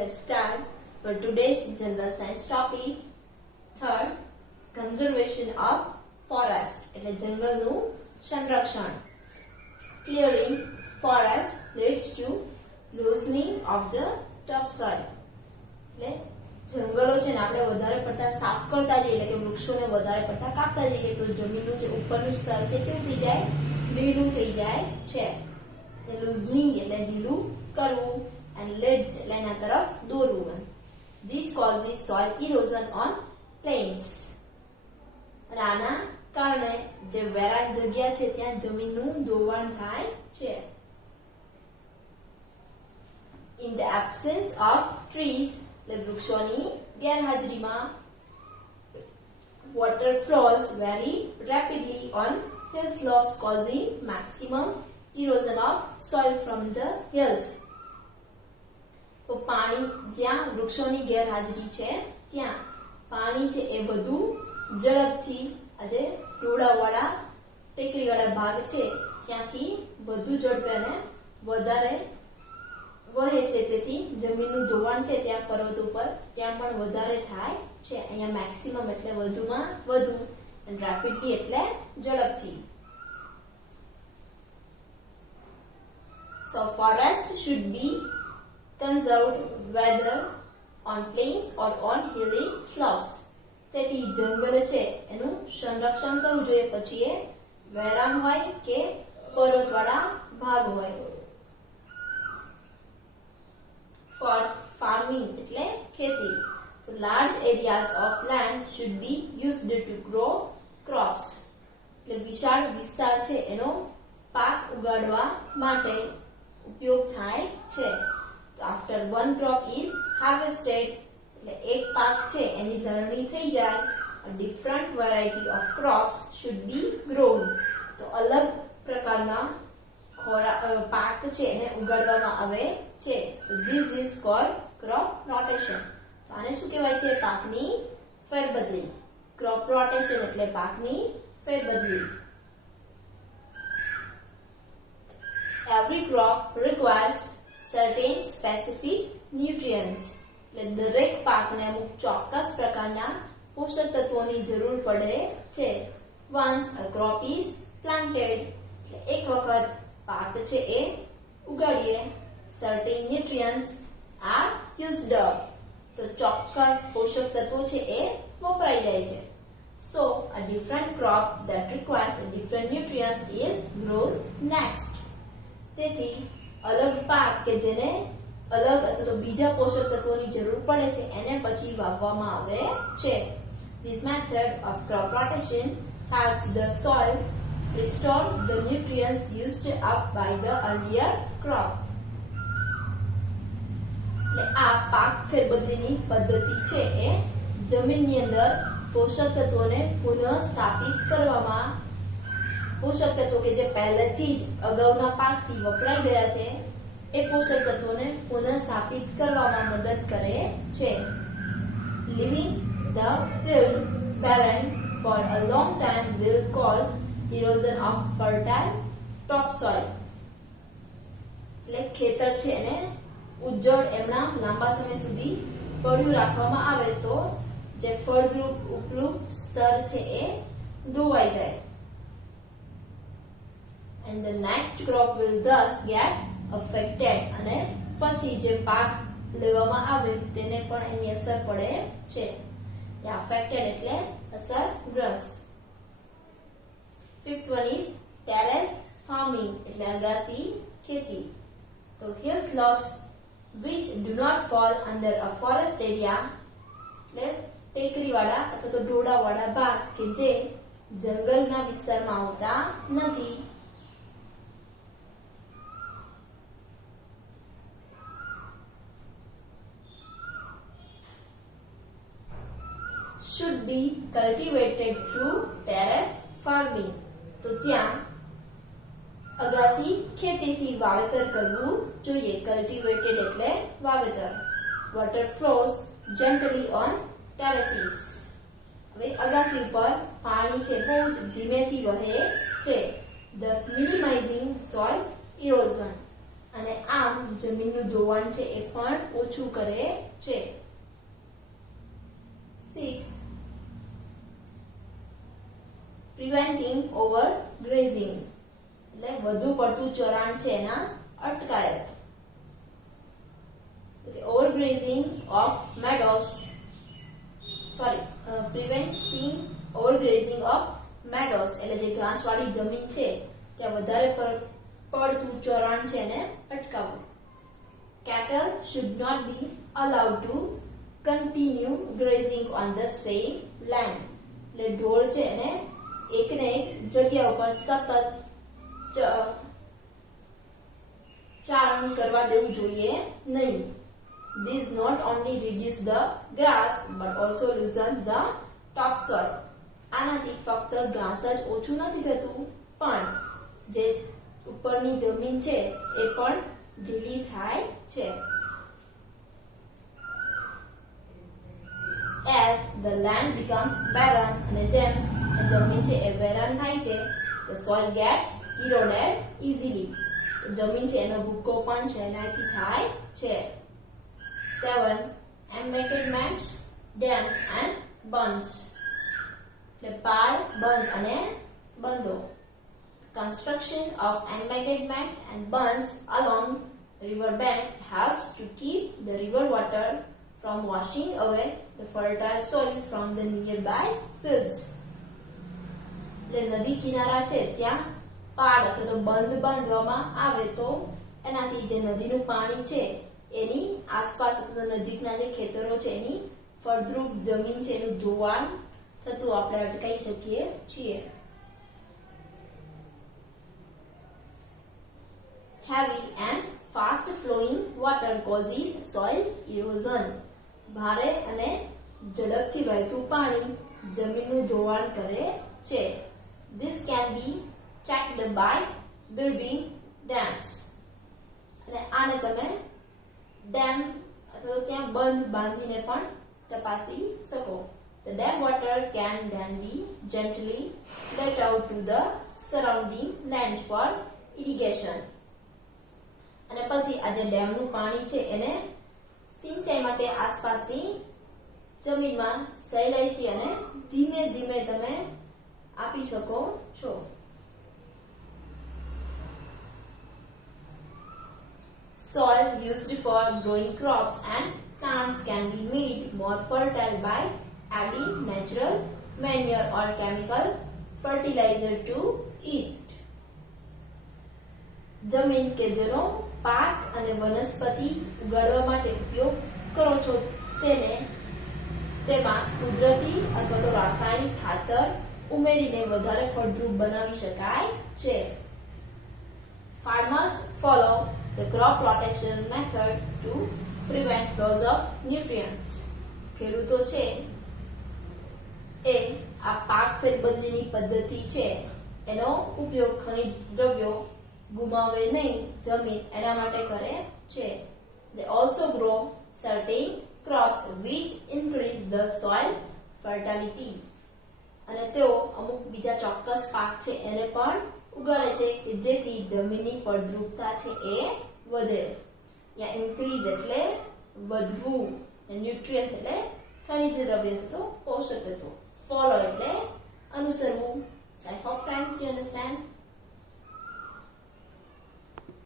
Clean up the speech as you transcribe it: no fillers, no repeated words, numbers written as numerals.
let's start for today's general science topic. Third, conservation of forest એટલે જંગલનું સંરક્ષણ. Clearing forest leads to loosening of the topsoil. એટલે જંગલો છે ને આપણે વધારે પડતા સાફ કરતા જઈએ એટલે કે વૃક્ષોને વધારે પડતા કાપતા જઈએ તો જમીનનું જે ઉપરનું સ્તર છે કેવું થઈ જાય, ઢીલું થઈ જાય છે. લૂઝનિંગ એટલે ઢીલું કરવું and leads એટલે એના તરફ દોરવું. This causes soil erosion on plains. અને આના કારણે જે વેરાન જગ્યા છે ત્યાં જમીનનું ધોવાણ થાય છે. In the absence of trees એટલે વૃક્ષોની ગેરહાજરીમાં water flows very rapidly on hill slopes causing maximum erosion of soil from the hills. તો પાણી જ્યાં વૃક્ષોની ગેરહાજરી છે ત્યાં પાણી છે એ વધુ ઝડપથી આજે ડોળાવાળા ટેકરીવાળા ભાગ છે ત્યાંથી વધુ ઝડપે અને વધારે વહે છે તેથી જમીનનું ધોવાણ છે ત્યાં પર્વતો પર ત્યાં પણ વધારે થાય છે. અહીંયા મેક્સિમમ એટલે વધુમાં વધુ and rapidly એટલે ઝડપથી. So forest should be conserved whether on plains or on hilly slopes. તેથી જંગલ છે એનું સંરક્ષણ કરવું જોઈએ પછી એ વેરાન હોય કે પર્વતવાળા ભાગ હોય. For farming એટલે ખેતી. So large areas of land should be used to grow crops. એટલે વિશાળ વિસ્તાર છે એનો પાક ઉગાડવા માટે ઉપયોગ થાય છે. So after one crop is harvested એટલે એક પાક છે એની લણણી થઈ જાય, a different variety of crops should be grown. તો અલગ પ્રકારના પાક છે એને ઉગાડવામાં આવે છે. This is called crop rotation. તો આને શું કહેવાય છે? પાકની ફેરબદલી. crop rotation એટલે પાકની ફેરબદલી. Every crop requires certain specific nutrients. એટલે દરેક પાકને અમુક ચોક્કસ પ્રકારના પોષક તત્વોની જરૂર પડે છે. Once a crop is planted એટલે એક વખત પાક છે એ ઉગાડીએ, certain nutrients are used up. તો ચોક્કસ પોષક તત્વો છે એ વપરાઈ જાય છે. So a different crop that requires a different nutrients is grown next. તેથી અલગ પાક કે જેને અલગ અથવા તો બીજા પોષક તત્વોની જરૂર પડે છે એને પછી વાવવામાં આવે છે. This method of crop rotation helps the soil restore the nutrients used up by the earlier crop. એટલે આ પાક ફેરબદલીની પદ્ધતિ છે એ જમીનની અંદર પોષક તત્વોને પુનઃસ્થાપિત કરવામાં, પોષક તત્વો કે જે પહેલેથી જ અગાઉના પાકથી વપરાઈ ગયા છે એ પોષક તત્વોને પુનઃસ્થાપિત કરવામાં મદદ કરે છે. Leaving the field barren for a long time will cause erosion of fertile topsoil. એટલે ખેતર છે એને ઉજ્જડ એમના લાંબા સમય સુધી પડ્યું રાખવામાં આવે તો જે ફળદ્રુપ ઉપલું સ્તર છે એ ધોવાઈ જાય. And the next crop will thus get affected. અને પછી જે પાક લેવામાં આવે તેને પણ એની અસર પડે છે. affected એટલે અસરગ્રસ્ત. Fifth one is terrace farming એટલે અગાસી ખેતી. તો hill slopes which do not fall under a forest area એટલે ટેકરીવાળા અથવા તો ઢોળાવાળા ભાગ કે જે જંગલના વિસ્તારમાં આવતા નથી should be cultivated through terrace farming. તો ત્યાં અગાસી ખેતીથી વાવેતર કરવું જોઈએ. કલ્ટિવેટેડ એટલે વાવેતર. Water flows gently on terraces. હવે અગાસી ઉપર પાણી છે બહુ જ ધીમેથી વહે છે, thus minimizing soil erosion. અને આમ જમીનનું ધોવાણ છે એ પણ ઓછું કરે છે. 6. Preventing overgrazing એટલે વધુ પડતું ચરાણ છે એના અટકાયત. Overgrazing of meadows preventing overgrazing of meadows એટલે જે ઘાસવાળી જમીન છે ત્યાં વધારે પડતું ચરાણ છે એને અટકાવવું. Cattle should not be allowed to continue grazing on the same land એટલે ઢોર છે એને એકને એક જગ્યા ઉપર સતત ચારણ કરવા દેવું જોઈએ નહીં. This not only reduce the grass but also loosens the topsoil. આનાથી ફક્ત ઘાસ જ ઓછું નથી થતું પણ જે ઉપરની જમીન છે એ પણ ઢીલી થાય છે. As the land becomes barren અને જેમ જમીન છે એ barren થાય છે the soil gets eroded easily. જમીન છે એનો ભૂકો પણ સહેલાઈથી થાય છે. 7. Embankments, dams and bunds એટલે પાળ બંધ અને બંધો. Construction of embankments and bunds along river banks helps to keep the river water from washing away the fertile soil from the nearby fields. એટલે નદી કિનારા છે ત્યાં પાળ અથવા તો બંધ બાંધવામાં આવે તો એનાથી જે નદીનું પાણી છે એની આસપાસ અથવા નજીકના જે ખેતરો છે એની ફળદ્રુપ જમીન છે એનું ધોવાણ થતું આપણે અટકાવી શકીએ છીએ. Heavy and fast flowing water causes soil erosion. ભારે અને ઝડપથી વહેતું પાણી જમીનનું ધોવાણ કરે છે. This can be checked by building dams. અને આને તમે ડેમ અથવા ત્યાં બંધ બાંધીને પણ તપાસી શકો. The dam water can then be gently let out to the surrounding lands for irrigation. અને પછી આ જે ડેમનું પાણી છે એને સિંચાઈ માટે આસપાસની જમીનમાં સહેલાઈથી અને ધીમે ધીમે તમે આપી શકો છો. Soil used for growing crops and plants can be made more fertile by adding natural manure or chemical fertilizer to it. જમીન કે જેનો પાક અને વનસ્પતિ ઉગાડવા માટે ઉપયોગ કરો છો તેમાં કુદરતી અથવા તો રાસાયણિક ખાતર ઉમેરીને વધારે ફળદ્રુપ બનાવી શકાય છે. Farmers follow the crop rotation method to prevent loss of nutrients. ખેડૂતો છે એ આ પાક ફેરબદલીની પદ્ધતિ છે એનો ઉપયોગ ખનિજ દ્રવ્યો ગુમાવે નહીં જમીન એના માટે કરે છે. They also grow certain crops which increase the soil fertility. અને તેઓ અમુક બીજા ચોક્કસ પાક છે એને પણ ઉગાડે છે કે જેથી જમીનની ફળદ્રુપતા છે એ વધે. યા ઇન્ક્રીઝ એટલે વધવું, ન્યુટ્રિયન્ટ્સ એટલે ખનિજ દ્રવ્ય તો પોષક તત્વો, ફોલો એટલે અનુસરવું. So I hope friends you understand.